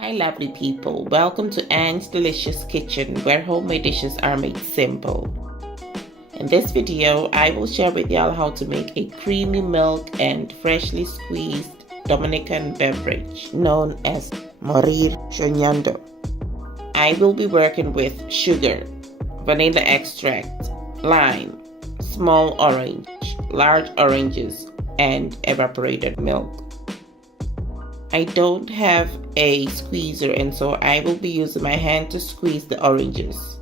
Hi lovely people, welcome to Anne's Delicious Kitchen where homemade dishes are made simple. In this video, I will share with y'all how to make a creamy milk and freshly squeezed Dominican beverage known as Morir soñando. I will be working with sugar, vanilla extract, lime, small orange, large oranges, and evaporated milk. I don't have a squeezer and so I will be using my hand to squeeze the oranges.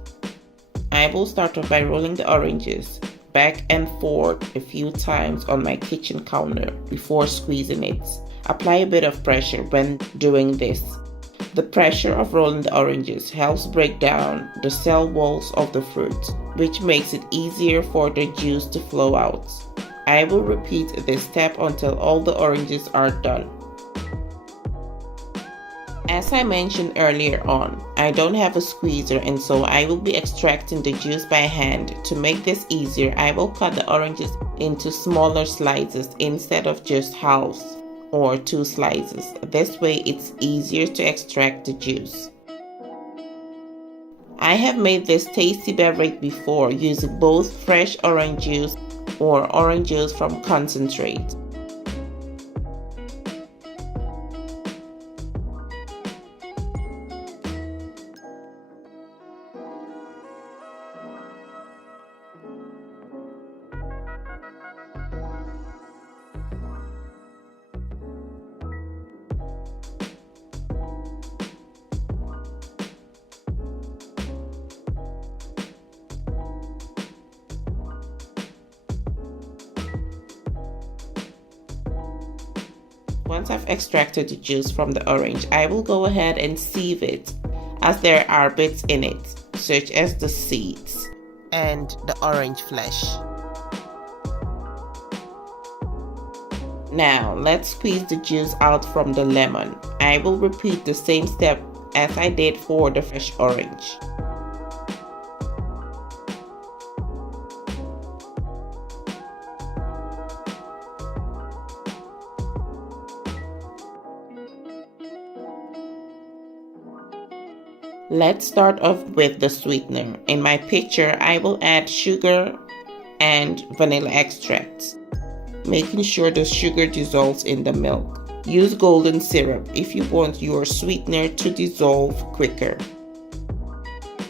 I will start off by rolling the oranges back and forth a few times on my kitchen counter before squeezing it. Apply a bit of pressure when doing this. The pressure of rolling the oranges helps break down the cell walls of the fruit, which makes it easier for the juice to flow out. I will repeat this step until all the oranges are done. As I mentioned earlier on, I don't have a squeezer and so I will be extracting the juice by hand. To make this easier, I will cut the oranges into smaller slices instead of just halves or 2 slices. This way it's easier to extract the juice. I have made this tasty beverage before using both fresh orange juice or orange juice from concentrate. Once I've extracted the juice from the orange, I will go ahead and sieve it as there are bits in it, such as the seeds and the orange flesh. Now let's squeeze the juice out from the lemon. I will repeat the same step as I did for the fresh orange. Let's start off with the sweetener. In my picture, I will add sugar and vanilla extract, making sure the sugar dissolves in the milk. Use golden syrup if you want your sweetener to dissolve quicker.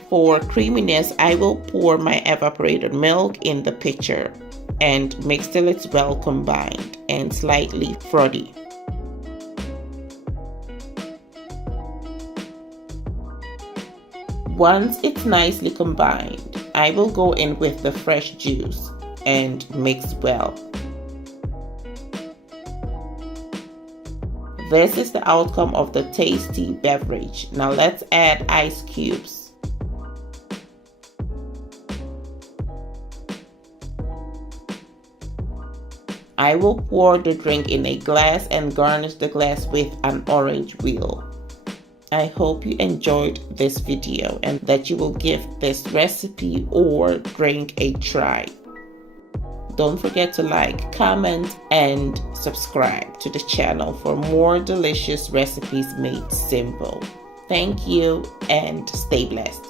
For creaminess, I will pour my evaporated milk in the pitcher and mix till it's well combined and slightly frothy. Once it's nicely combined, I will go in with the fresh juice and mix well. This is the outcome of the tasty beverage. Now let's add ice cubes. I will pour the drink in a glass and garnish the glass with an orange wheel. I hope you enjoyed this video and that you will give this recipe or drink a try. Don't forget to like, comment, and subscribe to the channel for more delicious recipes made simple. Thank you and stay blessed.